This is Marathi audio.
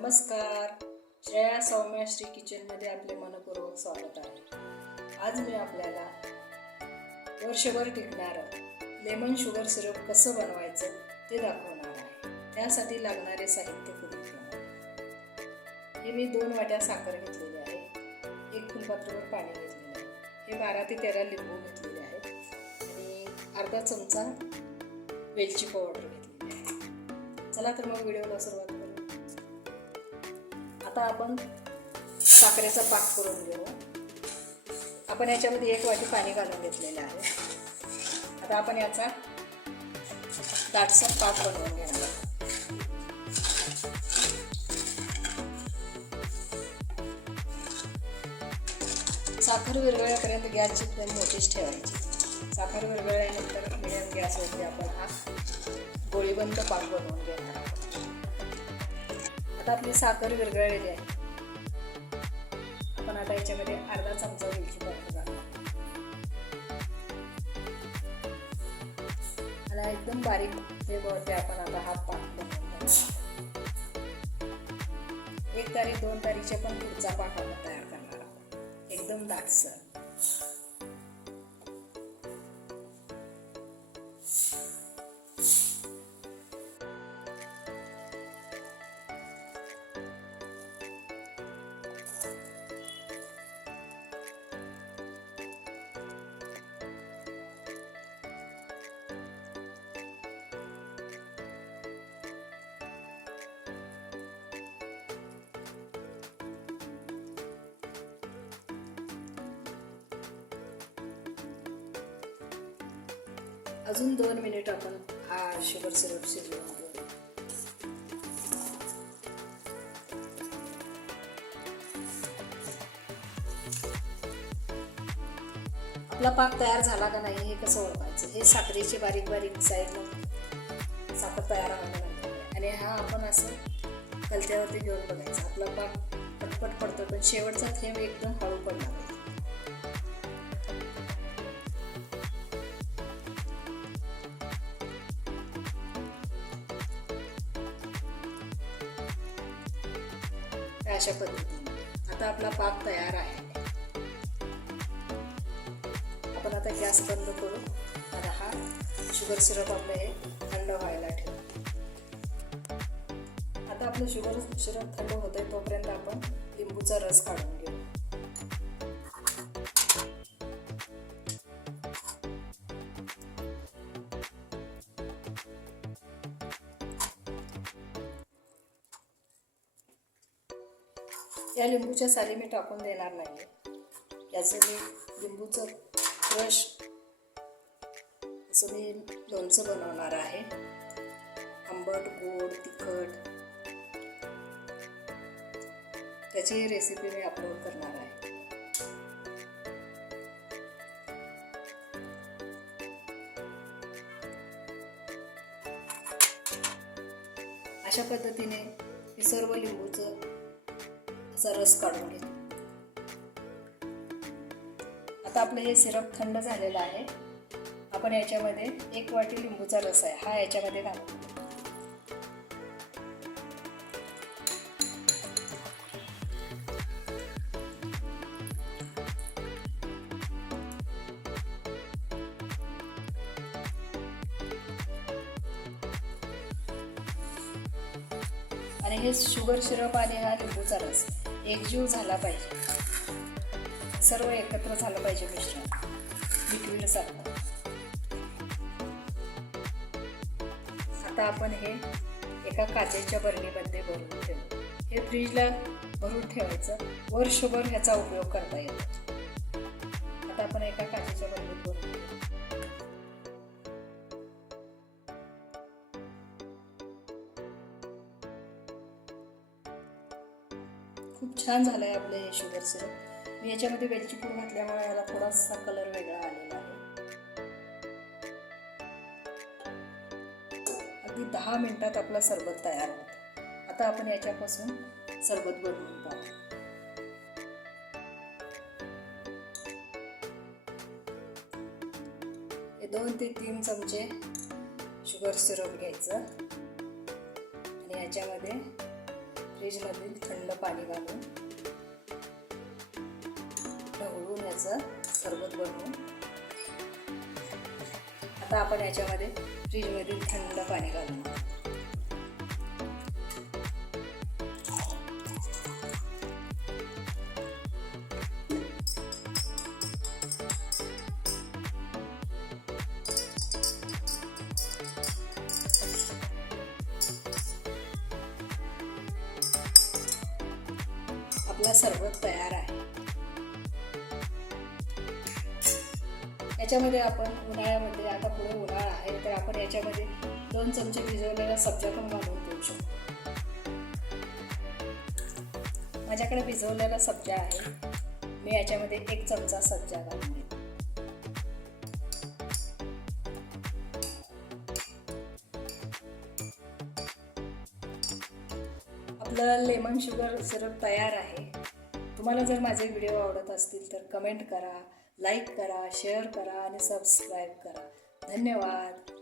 नमस्कार. श्रेया सौम्या श्री किचनमध्ये आपले मनपूर्वक स्वागत आहे. आज मी आपल्याला वर्षभर टिकणारं लेमन शुगर सिरप कसं बनवायचं ते दाखवणार आहे. त्यासाठी लागणारे साहित्य पुढील हे मी दोन वाट्या साखर घेतलेली आहे. एक फुलपात्रभर पाणी घेतलेलं आहे. हे बारा ते तेरा लिंबू घेतलेले आहेत. आणि अर्धा चमचा वेलची पावडर घेतलेली आहे. चला तर मग व्हिडिओला सुरुवात आता आपण साखरेचा पाक करून घेऊ. आपण याच्यामध्ये एक वाटी पाणी घालून घेतलेलं आहे. आता आपण याचा दाटसर पाक बनवून घेणार आहोत. साखर विरघळल्यापर्यंत गॅसची फ्लेम मोठीच ठेवायची. साखर विरघळल्यानंतर मिडियम गॅसवरती आपण हा गोळीबंद पाक बनवून घेणार आहोत. आपली साखर विरघळलेली आहे. आपण आता याच्यामध्ये अर्धा चमचा वेलची पावडर घालू. आणि एकदम बारीक फ्लेमवरती आपण आता हा पाक बनवून एक तारीख दोन तारीखच्या पण पुढचा पाक आपण तयार करणार आहोत. एकदम दाटसर. अजून दोन मिनिट आपण हा शुगर सिरप शिजवून घेऊ. आपला पाक तयार झाला का नाही हे कसं ओळखायचं? हे साखरेची बारीक बारीक साईड साखर तयार व्हायला आणि हा आपण असं कलत्यावरती घेऊन बघायचा. आपला पाक पटपट पडतो पण शेवटचा थेंब एकदम हळू पडला अशा पद्धतीने. आता आपला पाक तयार आहे. आपण आता गॅस बंद करू. आता हा शुगर सिरप आपलं हे थंड व्हायला ठेवू. आता आपलं शुगर सिरप थंड होतंय तोपर्यंत आपण लिंबूचा रस काढून घेऊ. या लिंबूच्या साली मी टाकून देणार नाही याचं मी लिंबूचं क्रश असं मी लोणचं बनवणार आहे. आंबट गोड तिखट. त्याची रेसिपी मी अपलोड करणार आहे. अशा पद्धतीने हे सर्व लिंबूचं चा रस काढून घेतो. आता आपलं हे सिरप थंड झालेलं आहे. आपण याच्यामध्ये एक वाटी लिंबूचा रस आहे हा याच्यामध्ये घालून आणि हे शुगर सिरप आणि हा लिंबूचा रस. एकजीव झाला पाहिजे. सर्व एकत्र झालं पाहिजे मिश्रण. लिक्विड सारखं आता आपण हे एका काचेच्या बरणीमध्ये भरून ठेवू. हे फ्रीजला भरून ठेवायचं. वर्षभर ह्याचा उपयोग करता येतो. आता आपण एका काचेच्या बरणीत भरून खूप छान झालं आहे आपलं हे शुगर सिरप मी याच्यामध्ये वेलची पूड घातल्यामुळे याला थोडासा कलर वेगळा आलेला आहे. अगदी दहा मिनिटात आपला सरबत तयार होतो. आता आपण याच्यापासून सरबत बनवून पाहू. हे दोन ते तीन चमचे शुगर सिरप घ्यायचं. आणि याच्यामध्ये फ्रीजमधील थंड पाणी घालून ढवळून याचं सरबत बनवून आता आपण याच्यामध्ये फ्रीजमधील थंड पाणी घालून आपला सरबत तयार आहे. याच्यामध्ये आपण उन्हाळ्यामध्ये आता पुढे उन्हाळा आहे तर आपण याच्यामध्ये दोन चमचे भिजवलेला सब्जा पण घालून देऊ शकतो. माझ्याकडे भिजवलेला सब्जा आहे. मी याच्यामध्ये एक चमचा सब्जा घालून देते आपलं लेमन शुगर सिरप तयार आहे. तुम्हाला जर माझे व्हिडिओ आवडत असतील तर कमेंट करा लाईक करा शेअर करा आणि सबस्क्राईब करा. धन्यवाद.